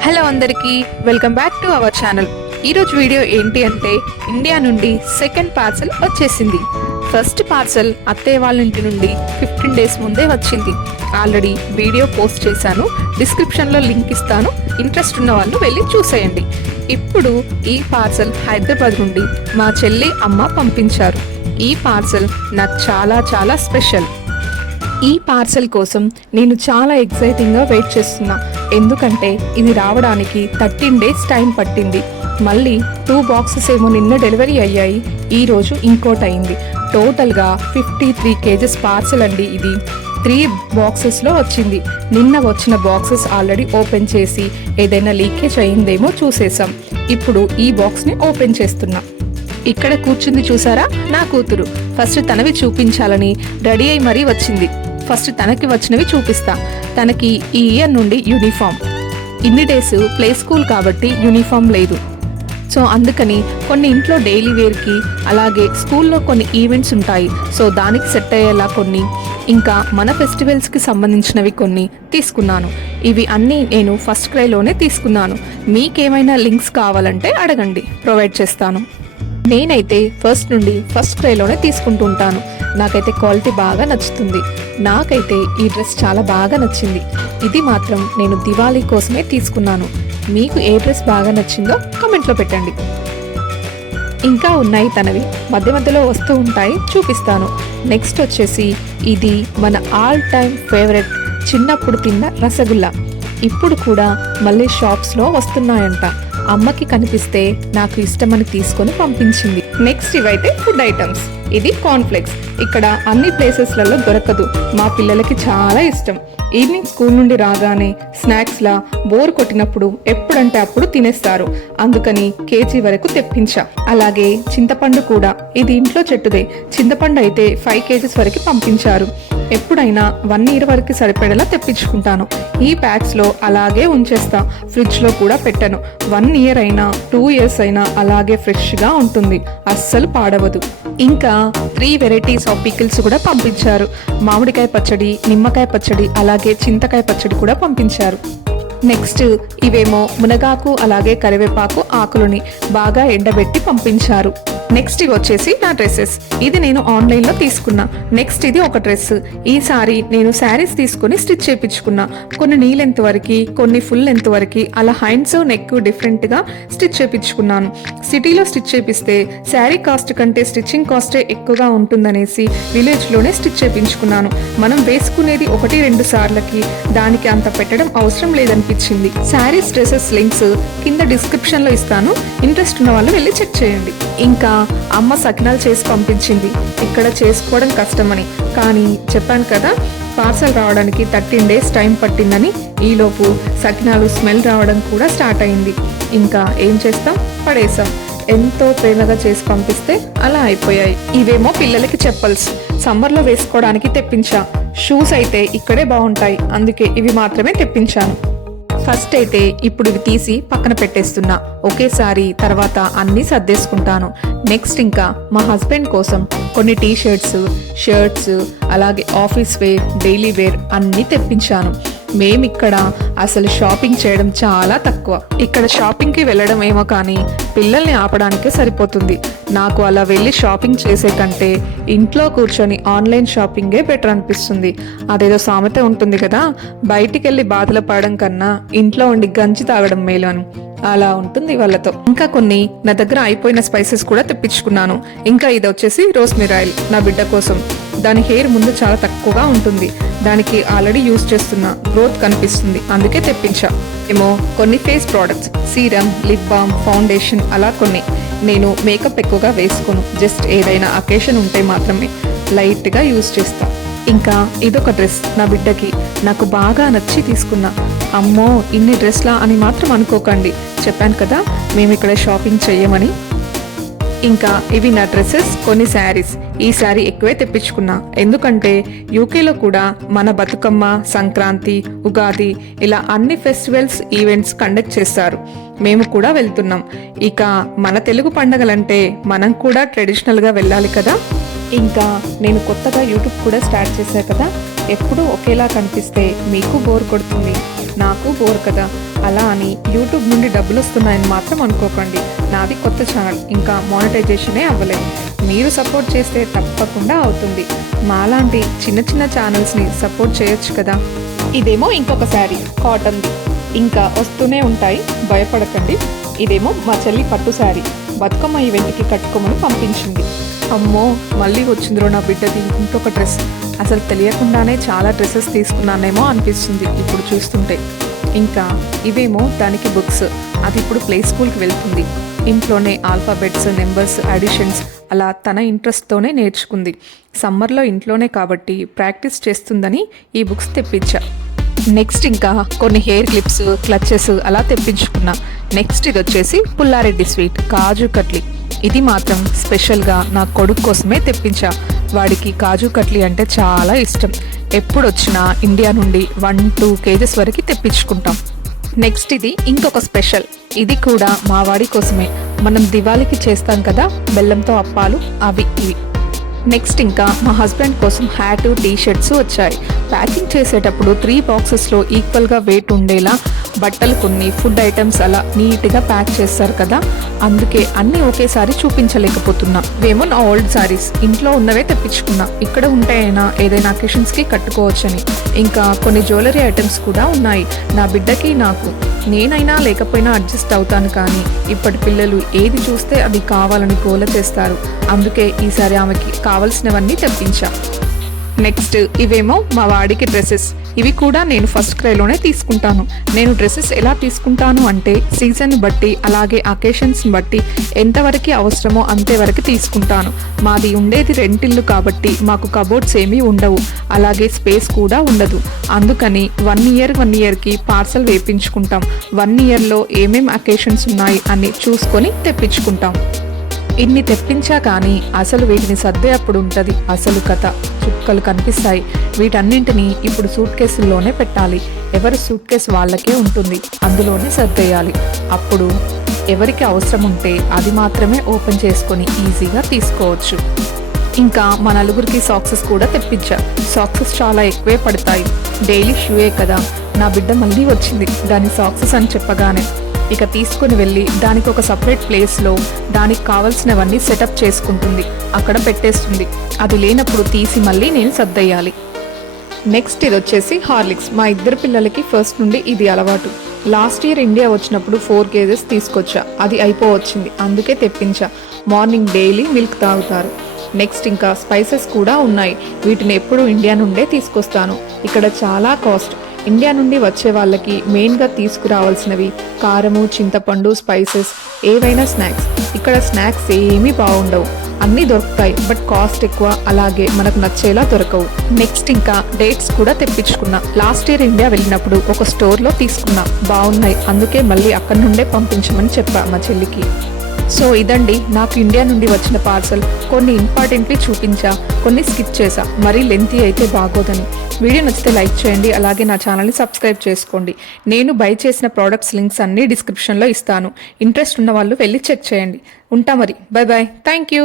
Hello అందరికీ, welcome back to our channel. ఈరోజు video ఏంటి అంటే ఇండియా నుండి సెకండ్ పార్సల్ వచ్చేసింది. ఫస్ట్ పార్సల్ అత్తయ్య వాళ్ళ ఇంటి నుండి 15 డేస్ ముందే వచ్చింది. ఆల్రెడీ వీడియో పోస్ట్ చేశాను, డిస్క్రిప్షన్లో లింక్ ఇస్తాను, ఇంట్రెస్ట్ ఉన్న వాళ్ళు వెళ్ళి చూసేయండి. ఇప్పుడు ఈ పార్సల్ హైదరాబాద్ నుండి మా చెల్లి అమ్మ పంపించారు. ఈ పార్సల్ నాకు చాలా చాలా స్పెషల్. ఈ పార్సల్ కోసం నేను చాలా ఎక్సైటింగ్గా వెయిట్ చేస్తున్నా. ఎందుకంటే ఇది రావడానికి 13 డేస్ టైం పట్టింది. మళ్ళీ 2 బాక్సెస్ ఏమో నిన్న డెలివరీ అయ్యాయి, ఈరోజు ఇంకోటి అయింది. టోటల్గా 53 కేజెస్ పార్సల్ అండి. ఇది 3 బాక్సెస్లో వచ్చింది. నిన్న వచ్చిన బాక్సెస్ ఆల్రెడీ ఓపెన్ చేసి ఏదైనా లీకేజ్ అయిందేమో చూసేసాం. ఇప్పుడు ఈ బాక్స్ని ఓపెన్ చేస్తున్నా. ఇక్కడ కూర్చుంది చూసారా, నా కూతురు. ఫస్ట్ తనవి చూపించాలని రెడీ అయి మరీ వచ్చింది. ఫస్ట్ తనకి వచ్చినవి చూపిస్తా. తనకి ఈ ఇయర్ నుండి యూనిఫామ్. ఇన్ని డేస్ ప్లే స్కూల్ కాబట్టి యూనిఫామ్ లేదు. సో అందుకని కొన్ని ఇంట్లో డైలీ వేర్కి, అలాగే స్కూల్లో కొన్ని ఈవెంట్స్ ఉంటాయి, సో దానికి సెట్ అయ్యేలా కొన్ని, ఇంకా మన ఫెస్టివల్స్కి సంబంధించినవి కొన్ని తీసుకున్నాను. ఇవి అన్నీ నేను ఫస్ట్ క్రైలోనే తీసుకున్నాను. మీకేమైనా లింక్స్ కావాలంటే అడగండి, ప్రొవైడ్ చేస్తాను. నేనైతే ఫస్ట్ నుండి ఫస్ట్ క్రైలోనే తీసుకుంటూ ఉంటాను. నాకైతే క్వాలిటీ బాగా నచ్చుతుంది. నాకైతే ఈ డ్రెస్ చాలా బాగా నచ్చింది. ఇది మాత్రం నేను దివాళీ కోసమే తీసుకున్నాను. మీకు ఏ డ్రెస్ బాగా నచ్చిందో కామెంట్లో పెట్టండి. ఇంకా ఉన్నాయి తనవి, మధ్య మధ్యలో వస్తూ ఉంటాయి, చూపిస్తాను. నెక్స్ట్ వచ్చేసి ఇది మన ఆల్ టైమ్ ఫేవరెట్, చిన్నప్పుడు తిన్న రసగుల్లా. ఇప్పుడు కూడా మళ్ళీ షాప్స్లో వస్తున్నాయంట. అమ్మకి కనిపిస్తే నాకు ఇష్టమని తీసుకొని పంపించింది. నెక్స్ట్ ఇవైతే ఫుడ్ ఐటమ్స్. ఇది కార్న్ఫ్లెక్స్. ఇక్కడ అన్ని ప్లేసెస్లలో దొరకదు. మా పిల్లలకి చాలా ఇష్టం. ఈవినింగ్ స్కూల్ నుండి రాగానే స్నాక్స్లా బోర్ కొట్టినప్పుడు ఎప్పుడంటే అప్పుడు తినేస్తారు. అందుకని కేజీ వరకు తెప్పించా. అలాగే చింతపండు కూడా. ఇది ఇంట్లో చెట్టుదే. చింతపండు అయితే 5 కేజీస్ వరకు పంపించారు. ఎప్పుడైనా 1 ఇయర్ వరకు సరిపడేలా తెప్పించుకుంటాను. ఈ ప్యాక్స్లో అలాగే ఉంచేస్తా, ఫ్రిడ్జ్లో కూడా పెట్టను. 1 ఇయర్ అయినా 2 ఇయర్స్ అయినా అలాగే ఫ్రెష్గా ఉంటుంది, అస్సలు పాడవదు. ఇంకా 3 వెరైటీస్ ఆఫ్ పికిల్స్ కూడా పంపించారు. మామిడికాయ పచ్చడి, నిమ్మకాయ పచ్చడి, అలాగే చింతకాయ పచ్చడి కూడా పంపించారు. నెక్స్ట్ ఇవేమో మునగాకు, అలాగే కరివేపాకు ఆకులని బాగా ఎండబెట్టి పంపించారు. నెక్స్ట్ ఇవి వచ్చేసి నా డ్రెస్సెస్. ఇది నేను ఆన్లైన్లో తీసుకున్నా. నెక్స్ట్ ఇది ఒక డ్రెస్. ఈసారి నేను శారీస్ తీసుకుని స్టిచ్ చేయించుకున్నా. కొన్ని నీ లెంత్ వరకు, కొన్ని ఫుల్ లెంత్ వరకు, అలా హ్యాండ్స్ నెక్ డిఫరెంట్గా స్టిచ్ చేయించుకున్నాను. సిటీలో స్టిచ్ చేపిస్తే శారీ కాస్ట్ కంటే స్టిచ్చింగ్ కాస్టే ఎక్కువగా ఉంటుందనేసి విలేజ్లోనే స్టిచ్ చేయించుకున్నాను. మనం వేసుకునేది 1-2 సార్లకి, దానికి అంత పెట్టడం అవసరం లేదనిపించింది. శారీస్ డ్రెస్సెస్ లింక్స్ కింద డిస్క్రిప్షన్లో ఇస్తాను, ఇంట్రెస్ట్ ఉన్న వాళ్ళు వెళ్ళి చెక్ చేయండి. ఇంకా అమ్మ సకినాలు చేసి పంపించింది. ఇక్కడ చేసుకోవడం కష్టమని, కానీ చెప్పాను కదా పార్సల్ రావడానికి 13 డేస్ టైం పట్టిందని. ఈలోపు సకినాలు స్మెల్ రావడం కూడా స్టార్ట్ అయింది. ఇంకా ఏం చేస్తాం, పడేసాం. ఎంతో ప్రేమగా చేసి పంపిస్తే అలా అయిపోయాయి. ఇవేమో పిల్లలకి చెప్పల్స్, సమ్మర్లో వేసుకోవడానికి తెప్పించా. షూస్ అయితే ఇక్కడే బాగుంటాయి, అందుకే ఇవి మాత్రమే తెప్పించాను. ఫస్ట్ అయితే ఇప్పుడు ఇవి తీసి పక్కన పెట్టేస్తున్నా. ఒకేసారి తర్వాత అన్నీ సర్దేసుకుంటాను. నెక్స్ట్ ఇంకా మా హస్బెండ్ కోసం కొన్ని టీషర్ట్స్, షర్ట్స్, అలాగే ఆఫీస్ వేర్, డైలీ వేర్ అన్నీ తెప్పించాను. మేమిక్కడ అసలు షాపింగ్ చేయడం చాలా తక్కువ. ఇక్కడ షాపింగ్కి వెళ్ళడం ఏమో కానీ పిల్లల్ని ఆపడానికే సరిపోతుంది. నాకు అలా వెళ్ళి షాపింగ్ చేసే కంటే ఇంట్లో కూర్చొని ఆన్లైన్ షాపింగే బెటర్ అనిపిస్తుంది. అదేదో సామెత ఉంటుంది కదా, బయటికి వెళ్ళి బాధలు పడడం కన్నా ఇంట్లో ఉండి గంజి తాగడం మేలు అని. అలా ఉంటుంది వాళ్ళతో. ఇంకా కొన్ని నా దగ్గర అయిపోయిన స్పైసెస్ కూడా తెప్పించుకున్నాను. ఇంకా ఇది వచ్చేసి రోస్మెరీ ఆయిల్, నా బిడ్డ కోసం. దాని హెయిర్ ముందు చాలా తక్కువగా ఉంటుంది, దానికి ఆల్రెడీ యూజ్ చేస్తున్నా, గ్రోత్ కనిపిస్తుంది, అందుకే తెప్పించా. ఏమో కొన్ని face products, serum, lip balm, foundation, అలా కొన్ని. నేను మేకప్ ఎక్కువగా వేసుకోను, జస్ట్ ఏదైనా అకేషన్ ఉంటే మాత్రమే లైట్గా యూజ్ చేస్తా. ఇంకా ఇదొక డ్రెస్ నా బిడ్డకి, నాకు బాగా నచ్చి తీసుకున్నా. అమ్మో ఇన్ని డ్రెస్లా అని మాత్రం అనుకోకండి, చెప్పాను కదా మేము ఇక్కడ షాపింగ్ చెయ్యమని. ఇంకా ఇవి నా డ్రెస్సెస్, కొన్ని శారీస్. ఈ శారీ ఎక్కువే తెప్పించుకున్నా, ఎందుకంటే యూకేలో కూడా మన బతుకమ్మ, సంక్రాంతి, ఉగాది ఇలా అన్ని ఫెస్టివల్స్, ఈవెంట్స్ కండక్ట్ చేస్తారు. మేము కూడా వెళ్తున్నాం. ఇక మన తెలుగు పండగలంటే మనం కూడా ట్రెడిషనల్గా వెళ్ళాలి కదా. ఇంకా నేను కొత్తగా యూట్యూబ్ కూడా స్టార్ట్ చేశా కదా, ఎప్పుడూ ఒకేలా కనిపిస్తే మీకు బోర్ కొడుతుంది. నాకు బోర్ కదా. అలా అని యూట్యూబ్ నుండి డబ్బులు వస్తున్నాయని మాత్రం అనుకోకండి. నాది కొత్త ఛానల్, ఇంకా మానిటైజేషనే అవ్వలేదు. మీరు సపోర్ట్ చేస్తే తప్పకుండా అవుతుంది. మాలాంటి చిన్న చిన్న ఛానల్స్ని సపోర్ట్ చేయొచ్చు కదా. ఇదేమో ఇంకొక శారీ, కాటన్ది, ఇంకా వస్తూనే ఉంటాయి, భయపడకండి. ఇదేమో మా చెల్లి పట్టు శారీ, బతుకమ్మ ఈవెంట్కి కట్టుకోమని పంపించింది. అమ్మో, మళ్ళీ వచ్చిందిరో నా బిడ్డది ఇంకొక డ్రెస్. అసలు తెలియకుండానే చాలా డ్రెస్సెస్ తీసుకున్నానేమో అనిపిస్తుంది ఇప్పుడు చూస్తుంటే. ఇంకా ఇవేమో దానికి బుక్స్, అది ఇప్పుడు ప్లే స్కూల్కి వెళ్తుంది. ఇంట్లోనే ఆల్ఫాబెట్స్, నెంబర్స్, అడిషన్స్ అలా తన ఇంట్రెస్ట్తోనే నేర్చుకుంది. సమ్మర్లో ఇంట్లోనే కాబట్టి ప్రాక్టీస్ చేస్తుందని ఈ బుక్స్ తెప్పించా. నెక్స్ట్ ఇంకా కొన్ని హెయిర్ క్లిప్స్, క్లచెస్ అలా తెప్పించుకున్నా. నెక్స్ట్ ఇది వచ్చేసి పుల్లారెడ్డి స్వీట్ కాజు కట్లీ. ఇది మాత్రం స్పెషల్గా నా కొడుకు కోసమే తెప్పించా. వాడికి కాజు కట్లీ అంటే చాలా ఇష్టం. ఎప్పుడు వచ్చినా ఇండియా నుండి 1-2 కేజెస్ వరకు తెప్పించుకుంటాం. నెక్స్ట్ ఇది ఇంకొక స్పెషల్, ఇది కూడా మా వాడి కోసమే. మనం దివాళీకి చేస్తాం కదా బెల్లంతో అప్పాలు, అవి ఇవి. నెక్స్ట్ ఇంకా మా హస్బెండ్ కోసం హ్యాటు, టీ షర్ట్స్ వచ్చాయి. ప్యాకింగ్ చేసేటప్పుడు 3 బాక్సెస్లో ఈక్వల్గా వెయిట్ ఉండేలా బట్టలు, కొన్ని ఫుడ్ ఐటమ్స్ అలా నీట్గా ప్యాక్ చేస్తారు కదా, అందుకే అన్నీ ఒకేసారి చూపించలేకపోతున్నా. ఇవేమో నా ఓల్డ్ సారీస్, ఇంట్లో ఉన్నవే తెప్పించుకున్నా. ఇక్కడ ఉంటేనా ఏదైనా అకేషన్స్కి కట్టుకోవచ్చని. ఇంకా కొన్ని జ్యువెలరీ ఐటమ్స్ కూడా ఉన్నాయి. నా బిడ్డకి నాకు నేనైనా లేకపోయినా అడ్జస్ట్ అవుతాను, కానీ ఇప్పటి పిల్లలు ఏది చూస్తే అది కావాలని గోల చేస్తారు. అందుకే ఈసారి ఆమెకి కావలసినవన్నీ తెప్పించా. నెక్స్ట్ ఇవేమో మా వాడికి డ్రెస్సెస్. ఇవి కూడా నేను ఫస్ట్ క్రైలోనే తీసుకుంటాను. నేను డ్రెస్సెస్ ఎలా తీసుకుంటాను అంటే సీజన్ బట్టి, అలాగే అకేషన్స్ని బట్టి ఎంతవరకు అవసరమో అంతేవరకు తీసుకుంటాను. మాది ఉండేది రెంటిల్లు కాబట్టి మాకు కబోర్డ్స్ ఏమీ ఉండవు, అలాగే స్పేస్ కూడా ఉండదు. అందుకని 1 ఇయర్కి పార్సల్ వేయించుకుంటాం. 1 ఇయర్లో ఏమేం అకేషన్స్ ఉన్నాయి అని చూసుకొని తెప్పించుకుంటాం. ఇన్ని తెప్పించా కానీ అసలు వీటిని సర్దే అప్పుడు ఉంటుంది అసలు కథ. చుక్కలు కనిపిస్తాయి. వీటన్నింటినీ ఇప్పుడు సూట్ కేసుల్లోనే పెట్టాలి. ఎవరి సూట్ కేసు వాళ్ళకే ఉంటుంది, అందులోనే సర్దేయాలి. అప్పుడు ఎవరికి అవసరం ఉంటే అది మాత్రమే ఓపెన్ చేసుకొని ఈజీగా తీసుకోవచ్చు. ఇంకా మా నలుగురికి సాక్సెస్ కూడా తెప్పించా. సాక్సెస్ చాలా ఎక్కువే పడతాయి, డైలీ షూయే కదా. నా బిడ్డ మళ్ళీ వచ్చింది దాని సాక్సెస్ అని చెప్పగానే. ఇక తీసుకుని వెళ్ళి దానికి ఒక సపరేట్ ప్లేస్లో దానికి కావాల్సినవన్నీ సెటప్ చేసుకుంటుంది, అక్కడ పెట్టేస్తుంది. అది లేనప్పుడు తీసి మళ్ళీ నేను సర్దేయాలి. నెక్స్ట్ ఇది వచ్చేసి హార్లిక్స్. మా ఇద్దరు పిల్లలకి ఫస్ట్ నుండి ఇది అలవాటు. లాస్ట్ ఇయర్ ఇండియా వచ్చినప్పుడు 4 కేజెస్ తీసుకొచ్చా, అది అయిపోవచ్చింది, అందుకే తెప్పించా. మార్నింగ్ డైలీ మిల్క్ తాగుతారు. నెక్స్ట్ ఇంకా స్పైసెస్ కూడా ఉన్నాయి. వీటిని ఎప్పుడు ఇండియా నుండే తీసుకొస్తాను. ఇక్కడ చాలా కాస్ట్. ఇండియా నుండి వచ్చే వాళ్ళకి మెయిన్గా తీసుకురావాల్సినవి కారము, చింతపండు, స్పైసెస్, ఏవైనా స్నాక్స్. ఇక్కడ స్నాక్స్ ఏమీ బాగుండవు, అన్నీ దొరుకుతాయి బట్ కాస్ట్ ఎక్కువ, అలాగే మనకు నచ్చేలా దొరకవు. నెక్స్ట్ ఇంకా డేట్స్ కూడా తెప్పించుకున్నా. లాస్ట్ ఇయర్ ఇండియా వెళ్ళినప్పుడు ఒక స్టోర్లో తీసుకున్నా, బాగున్నాయి, అందుకే మళ్ళీ అక్కడి నుండే పంపించమని చెప్పా మా చెల్లికి. సో ఇదండి నాకు ఇండియా నుండి వచ్చిన పార్సల్. కొన్ని ఇంపార్టెంట్లీ చూపించా, కొన్ని స్కిప్ చేసా, మరీ లెంతీ అయితే బాగోదని. వీడియో నచ్చితే లైక్ చేయండి, అలాగే నా ఛానల్ని సబ్స్క్రైబ్ చేసుకోండి. నేను బై చేసిన ప్రోడక్ట్స్ లింక్స్ అన్నీ డిస్క్రిప్షన్లో ఇస్తాను. ఇంట్రెస్ట్ ఉన్న వాళ్ళు వెళ్ళి చెక్ చేయండి. ఉంటా మరి, బై బాయ్, థ్యాంక్ యూ.